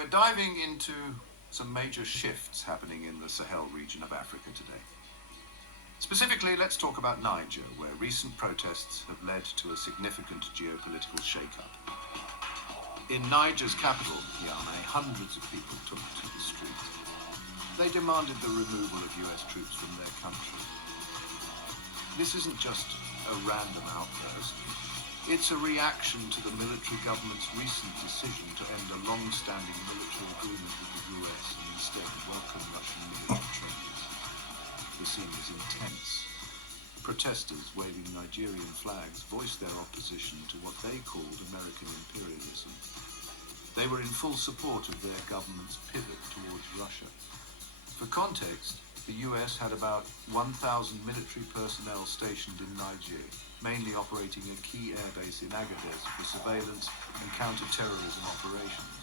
we're diving into some major shifts happening in the Sahel region of Africa today. Specifically, let's talk about Niger, where recent protests have led to a significant geopolitical shake-up. In Niger's capital, Niamey, hundreds of people took to the streets. They demanded the removal of US troops from their country. This isn't just a random outburst. It's a reaction to the military government's recent decision to end a long-standing military agreement with the US and instead welcome Russian military trainees. The scene was intense. Protesters waving Nigerian flags voiced their opposition to what they called American imperialism. They were in full support of their government's pivot towards Russia. For context, the US had about 1,000 military personnel stationed in Niger, mainly operating a key airbase in Agadez for surveillance and counter-terrorism operations.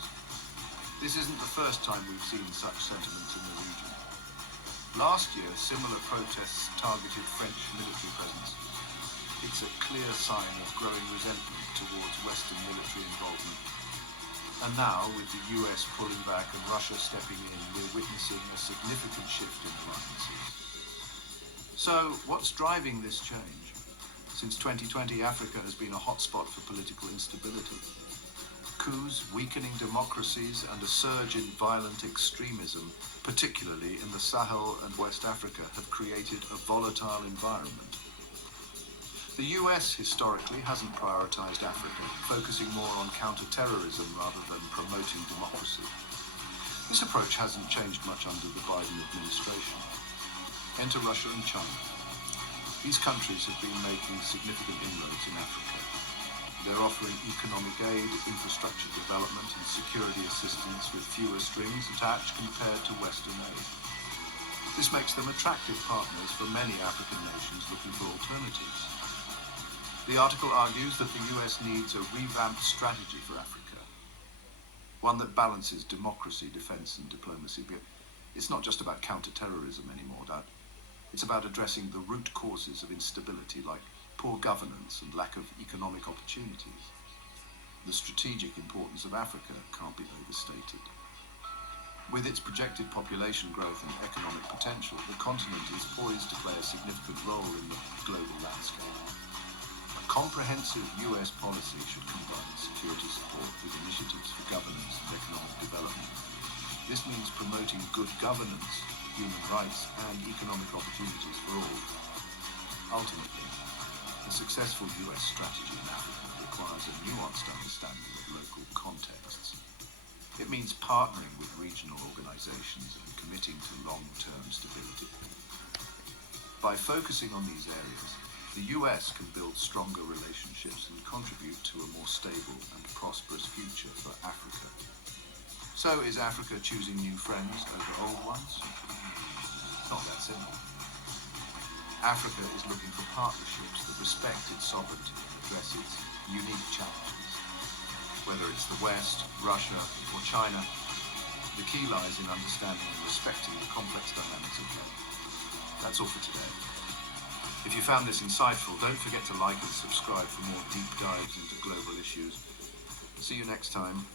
This isn't the first time we've seen such sentiments in the region. Last year, similar protests targeted French military presence. It's a clear sign of growing resentment towards Western military involvement. And now, with the US pulling back and Russia stepping in, we're witnessing a significant shift in alliances. So, what's driving this change? Since 2020, Africa has been a hotspot for political instability. Coups, weakening democracies, and a surge in violent extremism, particularly in the Sahel and West Africa, have created a volatile environment. The US historically hasn't prioritized Africa, focusing more on counter-terrorism rather than promoting democracy. This approach hasn't changed much under the Biden administration. Enter Russia and China. These countries have been making significant inroads in Africa. They're offering economic aid, infrastructure development, and security assistance with fewer strings attached compared to Western aid. This makes them attractive partners for many African nations looking for alternatives. The article argues that the US needs a revamped strategy for Africa, one that balances democracy, defense, and diplomacy. But it's not just about counter-terrorism anymore. It's about addressing the root causes of instability, like poor governance and lack of economic opportunities. The strategic importance of Africa can't be overstated. With its projected population growth and economic potential, the continent is poised to play a significant role in the global landscape. A comprehensive US policy should combine security support with initiatives for governance and economic development. This means promoting good governance, human rights, and economic opportunities for all. Ultimately, a successful US strategy in Africa requires a nuanced understanding of local contexts. It means partnering with regional organizations and committing to long-term stability. By focusing on these areas, the US can build stronger relationships and contribute to a more stable and prosperous future for Africa. So, is Africa choosing new friends over old ones? Not that simple. Africa is looking for partnerships that respect its sovereignty and address its unique challenges. Whether it's the West, Russia, or China, the key lies in understanding and respecting the complex dynamics of both. That's all for today. If you found this insightful, don't forget to like and subscribe for more deep dives into global issues. See you next time.